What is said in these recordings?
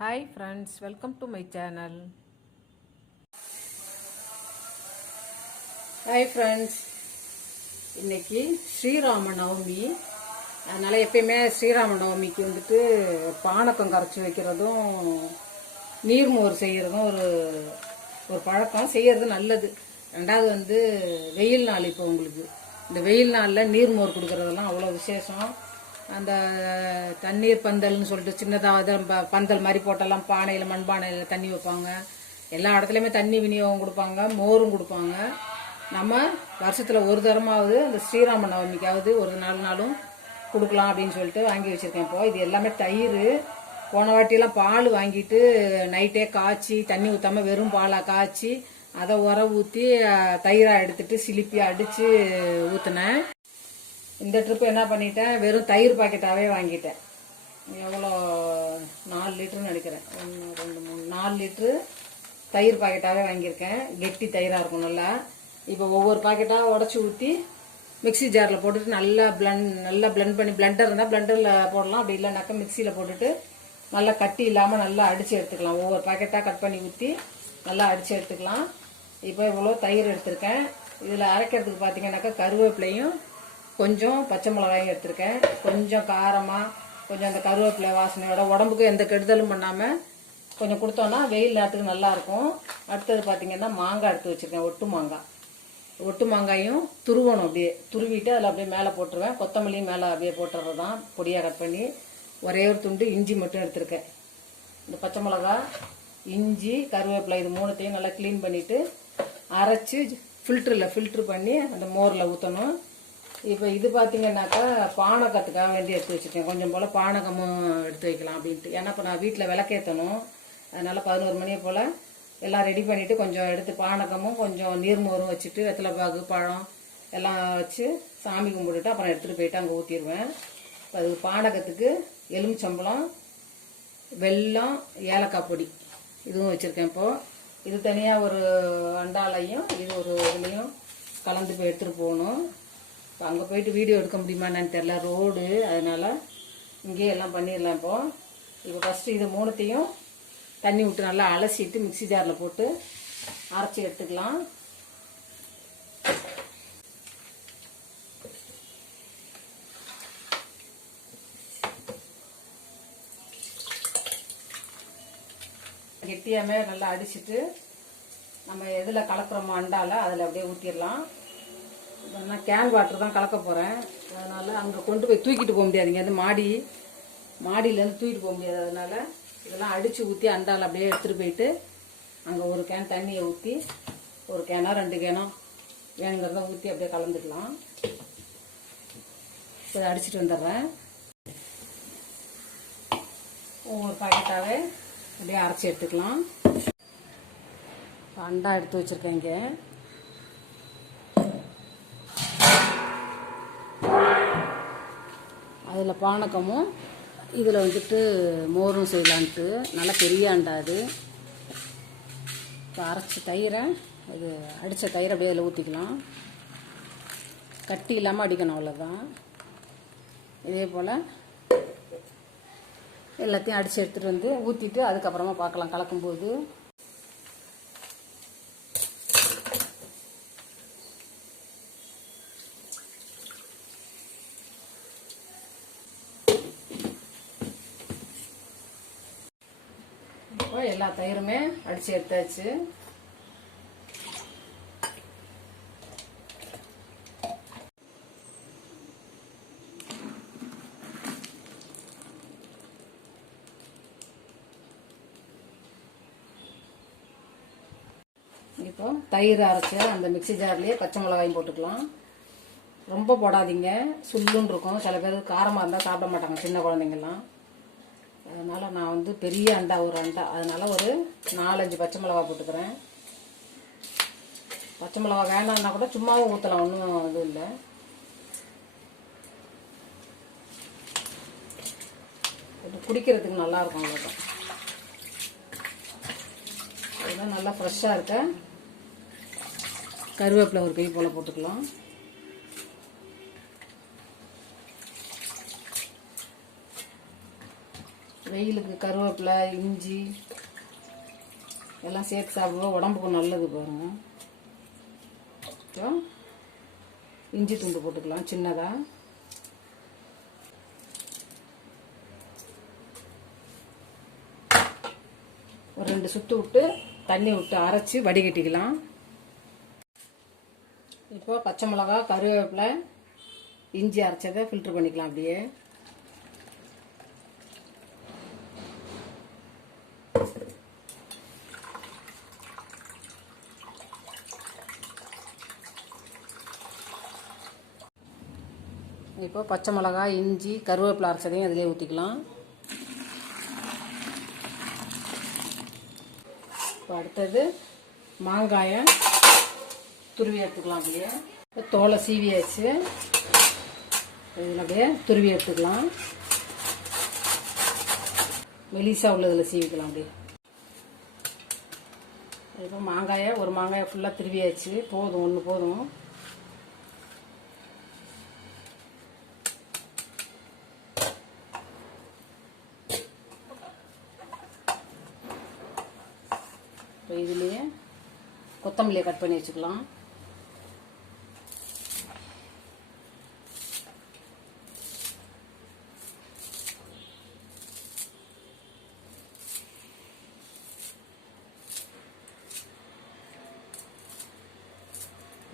Hi friends welcome to my channel hi friends இன்னைக்கு ஸ்ரீராம நவமி அதனால் எப்பயுமே ஸ்ரீராம நவமிக்கு வந்துட்டு பானக்கம் கரைச்சி வைக்கிறதும் நீர்மோர் செய்கிறதும் ஒரு ஒரு பழக்கம். செய்கிறது நல்லது. ரெண்டாவது வந்து வெயில் நாள் இப்போ உங்களுக்கு. இந்த வெயில் நாளில் நீர்மோர் கொடுக்குறதெல்லாம் அவ்வளோ விசேஷம். அந்த தண்ணீர் பந்தல்னு சொல்லிட்டு சின்னதாக ப- பந்தல் மாதிரி போட்டெல்லாம் பானையில் மண்பானையில் தண்ணி வைப்பாங்க. எல்லா இடத்துலையுமே தண்ணி விநியோகம் கொடுப்பாங்க மோரும் கொடுப்பாங்க. நம்ம வருஷத்தில் ஒரு தரமாவது அந்த ஸ்ரீராம நவமிக்காவது ஒரு நாலு நாளும் கொடுக்கலாம் அப்படின்னு சொல்லிட்டு வாங்கி வச்சுருக்கேன் இப்போது இது எல்லாமே தயிர். போன வாட்டியெல்லாம் பால் வாங்கிட்டு நைட்டே காய்ச்சி தண்ணி ஊற்றாம வெறும் பாலாக காய்ச்சி அதை உர ஊற்றி தயிராக எடுத்துட்டு சிலிப்பி அடித்து ஊற்றினேன் இந்த ட்ரிப்பு என்ன பண்ணிட்டேன்? வெறும் தயிர் பாக்கெட்டாகவே வாங்கிட்டேன். எவ்வளோ? நாலு லிட்டருன்னு நினைக்கிறேன். ஒன்று ரெண்டு மூணு நாலு லிட்ரு தயிர் பாக்கெட்டாகவே வாங்கியிருக்கேன். கெட்டி தயிராக இருக்கும் நல்லா. இப்போ ஒவ்வொரு பாக்கெட்டாக உடச்சி ஊற்றி மிக்ஸி ஜாரில் போட்டுட்டு நல்லா பிளன் நல்லா பிளெண்ட் பண்ணி பிளண்டர் இருந்தால் பிளண்டரில் போடலாம். அப்படி இல்லைனாக்கா மிக்சியில் போட்டுட்டு நல்லா கட்டி இல்லாமல் நல்லா அடித்து எடுத்துக்கலாம். ஒவ்வொரு பாக்கெட்டாக கட் பண்ணி ஊற்றி நல்லா அடித்து எடுத்துக்கலாம். இப்போ இவ்வளோ தயிர் எடுத்திருக்கேன். இதில் அரைக்கிறதுக்கு பார்த்தீங்கன்னாக்கா கருவேப்பிலையும் கொஞ்சம் பச்சை மிளகாயும் எடுத்திருக்கேன். கொஞ்சம் காரமாக கொஞ்சம் அந்த கருவேப்பிலை வாசனையோட உடம்புக்கு எந்த கெடுதலும் பண்ணாமல் கொஞ்சம் கொடுத்தோன்னா வெயில் நேரத்துக்கு நல்லாயிருக்கும் அடுத்தது பார்த்தீங்கன்னா மாங்காய் எடுத்து வச்சுருக்கேன் ஒட்டு மாங்காய். ஒட்டு மாங்காயும் துருவணும் அப்படியே. துருவிட்டு அதில் அப்படியே மேலே போட்டுருவேன். கொத்தமல்லியும் மேலே அப்படியே போட்டுறது தான் பொடியாக கட் பண்ணி. ஒரே ஒரு துண்டு இஞ்சி மட்டும் எடுத்திருக்கேன். இந்த பச்சை மிளகா இஞ்சி கருவேப்பிலை இது மூணுத்தையும் நல்லா க்ளீன் பண்ணிவிட்டு அரைச்சி ஃபில்டரில் ஃபில்ட்ரு பண்ணி அந்த மோரில் ஊற்றணும் இப்போ இது பார்த்தீங்கன்னாக்கா பானகத்துக்காக வேண்டி எடுத்து வச்சுருக்கேன். கொஞ்சம் போல் பானகமும் எடுத்து வைக்கலாம் அப்படின்ட்டு. ஏன்னா இப்போ நான் வீட்டில் விளக்கேற்றணும் அதனால் பதினோரு மணியை போல் எல்லாம் ரெடி பண்ணிவிட்டு கொஞ்சம் எடுத்து பானகமும் கொஞ்சம் நீர்மோரும் வச்சுட்டு வெத்தலை பாகு பழம் எல்லாம் வச்சு சாமி கும்பிட்டுட்டு அப்புறம் எடுத்துகிட்டு போயிட்டு அங்கே ஊற்றிடுவேன் இப்போ அது பானகத்துக்கு எலுமிச்சம்பழம் வெல்லம் ஏலக்காய் பொடி இதுவும் வச்சுருக்கேன் இப்போது இது தனியாக ஒரு அண்டாலையும் இது ஒரு இதுலேயும் கலந்து போய் எடுத்துகிட்டு போகணும். இப்போ அங்கே போயிட்டு வீடியோ எடுக்க முடியுமா என்னன்னு தெரில ரோடு அதனால் இங்கேயே எல்லாம் பண்ணிடலாம் இப்போ. இப்போ ஃபஸ்ட்டு இது மூணுத்தையும் தண்ணி விட்டு நல்லா அலசிட்டு மிக்ஸி ஜாரில் போட்டு அரைச்சி எடுத்துக்கலாம். கெட்டியாமே நல்லா அடிச்சிட்டு நம்ம எதில் கலக்குறோமோ அண்டால அதில் அப்படியே ஊற்றிடலாம் நான் கேன் வாட்டர் தான் கலக்க போகிறேன் அதனால் அங்கே கொண்டு போய் தூக்கிட்டு போக முடியாதுங்க. அது மாடி. மாடியிலேருந்து தூக்கிட்டு போக முடியாது. அதனால் இதெல்லாம் அடித்து ஊற்றி அண்டால அப்படியே எடுத்துகிட்டு போயிட்டு அங்கே ஒரு கேன் தண்ணியை ஊற்றி ஒரு கேனோ ரெண்டு கேனோ வேணுங்கிறத ஊற்றி அப்படியே கலந்துக்கலாம். இதை அடிச்சிட்டு வந்துடுறேன். ஒவ்வொரு பாக்கெட்டாகவே அப்படியே அரைச்சி எடுத்துக்கலாம். அண்டா எடுத்து வச்சுருக்கேன் இங்கே. அதில் பானகமும் இதில் வந்துட்டு மோரும் செய்யலான்ட்டு. நல்லா பெரிய அண்டா அது. இப்போ அரைச்ச தயிரை இது அடித்த தயிரை அப்படியே அதில் ஊற்றிக்கலாம் கட்டி இல்லாமல் அடிக்கணும் அவ்வளோதான் இதே போல் எல்லாத்தையும் அடித்து எடுத்துகிட்டு வந்து ஊற்றிட்டு அதுக்கப்புறமா பார்க்கலாம் கலக்கும்போது இப்போ எல்லா தயிருமே அடித்து எடுத்தாச்சு. இப்போ தயிர் அரைச்ச அந்த மிக்ஸி ஜார்லேயே பச்சை மிளகாயும் போட்டுக்கலாம். ரொம்ப போடாதீங்க. சுல்லுன்னு இருக்கும். சில பேர் காரமாக இருந்தால் சாப்பிட மாட்டாங்க. சின்ன குழந்தைங்கலாம் அதனால் நான் வந்து பெரிய அண்டா ஒரு அண்டா. அதனால் ஒரு நாலஞ்சு பச்சை மிளகா போட்டுக்கிறேன். பச்சை மிளகா வேணாம்னா கூட சும்மாவும் ஊற்றலாம் ஒன்றும் இது இல்லை. இது குடிக்கிறதுக்கு நல்லாயிருக்கும் அவ்வளோதான் இதெல்லாம் நல்லா ஃப்ரெஷ்ஷாக இருக்க. கருவேப்பிலை ஒரு கை போல் போட்டுக்கலாம். வெயிலுக்கு கருவேப்பிலை இஞ்சி எல்லாம் சேர்த்து சாப்பிடுவோம் உடம்புக்கு நல்லது பாருங்க. அப்புறம் இஞ்சி துண்டு போட்டுக்கலாம் சின்னதாக ஒரு ரெண்டு சுத்து விட்டு தண்ணி விட்டு அரைச்சி வடிகட்டிக்கலாம். இப்போ பச்சை மிளகா கருவேப்பிலை இஞ்சி அரைச்சதை ஃபில்ட்ரு பண்ணிக்கலாம் அப்படியே. இப்போ பச்சை மிளகா இஞ்சி கருவேப்பிலை அரைச்சதையும் அதிலே ஊற்றிக்கலாம் இப்போ அடுத்தது மாங்காயை துருவி எடுத்துக்கலாம் அப்படியே. இப்போ தோலை சீவியாச்சு. இதில் அப்படியே துருவி எடுத்துக்கலாம். மெலிசா உள்ளதில் சீவிக்கலாம் அப்படியே. இப்போ மாங்காயை ஒரு மாங்காயை ஃபுல்லாக திருவியாச்சு. போதும் ஒன்று போதும் இப்போ இதுலேயே கொத்தமல்லியை கட் பண்ணி வச்சுக்கலாம்.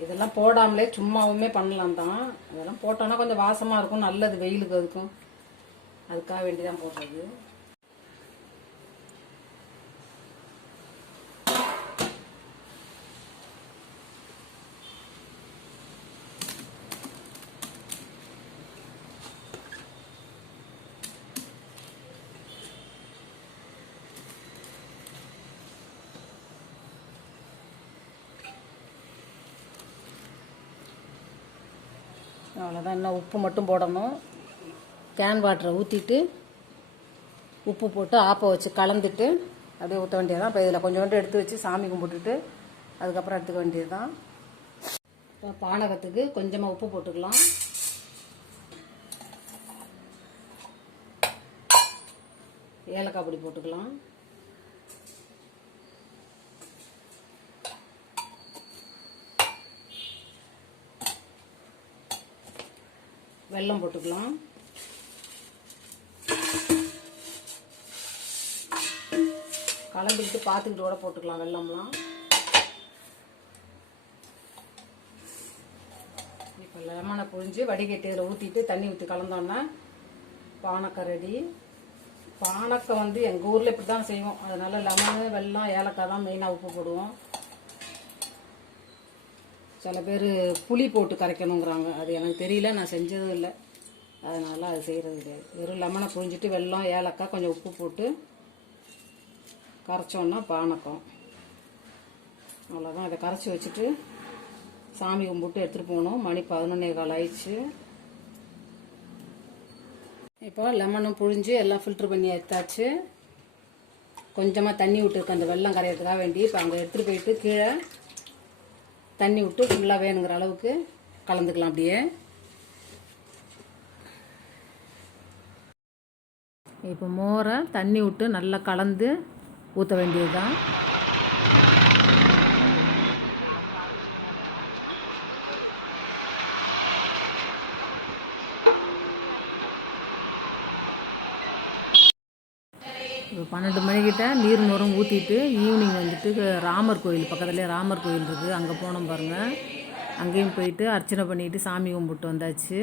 இதெல்லாம் போடாமலே சும்மாவுமே பண்ணலாம் தான். இதெல்லாம் போட்டோன்னா கொஞ்சம் வாசமாக இருக்கும் நல்லது வெயிலுக்கு அதுக்கும். அதுக்காக வேண்டி தான் போடுறது. அவ்வளோதான் இன்னும் உப்பு மட்டும் போடணும். கேன் வாட்டரை ஊற்றிட்டு உப்பு போட்டு ஆப்பை வச்சு கலந்துட்டு அப்படியே ஊற்ற வேண்டியதுதான். இப்போ இதில் கொஞ்சோண்டு எடுத்து வச்சு சாமி கும்பிட்டுட்டு அதுக்கப்புறம் எடுத்துக்க வேண்டியது தான் இப்போ பானகத்துக்கு கொஞ்சமாக உப்பு போட்டுக்கலாம். ஏலக்காய் பொடி போட்டுக்கலாம். வெல்லம் போட்டுக்கலாம். கலந்துக்கிட்டு பார்த்துக்கிட்டு கூட போட்டுக்கலாம் வெல்லம்லாம். இப்போ லெமனை புழிஞ்சு வடிகட்டி இதில் ஊற்றிட்டு தண்ணி ஊற்றி கலந்தோன்னா பானக்காய் ரெடி பானக்காய் வந்து எங்கள் ஊரில் இப்படி தான் செய்வோம். அதனால் லெமனு வெல்லம் ஏலக்காய் தான் மெயினாக உப்பு போடுவோம். சில பேர் புளி போட்டு கரைக்கணுங்கிறாங்க. அது எனக்கு தெரியல நான் செஞ்சதும் இல்லை. அதனால் அது செய்கிறது கிடையாது. வெறும் லெமனை புழிஞ்சிட்டு வெல்லம் ஏலக்காய் கொஞ்சம் உப்பு போட்டு கரைச்சோன்னா பானக்கம். அவ்வளோதான் இதை கரைச்சி வச்சுட்டு சாமி கும்பிட்டு எடுத்துகிட்டு போகணும். மணி பதினொன்னே கால் ஆயிடுச்சு. இப்போ லெமனும் புழிஞ்சு எல்லாம் ஃபில்ட்ரு பண்ணி எடுத்தாச்சு. கொஞ்சமாக தண்ணி விட்டுருக்கு. அந்த வெள்ளம் கரையிறதுக்காக வேண்டி. இப்போ அங்கே எடுத்துகிட்டு போயிட்டு கீழே தண்ணி விட்டு ஃபுல்லாக வேணுங்கிற அளவுக்கு கலந்துக்கலாம் அப்படியே. இப்போ மோரை தண்ணி விட்டு நல்லா கலந்து ஊற்ற வேண்டியது தான் ஒரு பன்னெண்டு மணிக்கிட்ட நீர் நுரம் ஊற்றிட்டு ஈவினிங் வந்துட்டு ராமர் கோயில் பக்கத்துலேயே ராமர் கோயில் இருக்குது அங்கே போனோம் பாருங்கள் அங்கேயும் போயிட்டு அர்ச்சனை பண்ணிட்டு சாமி கும்பிட்டு வந்தாச்சு.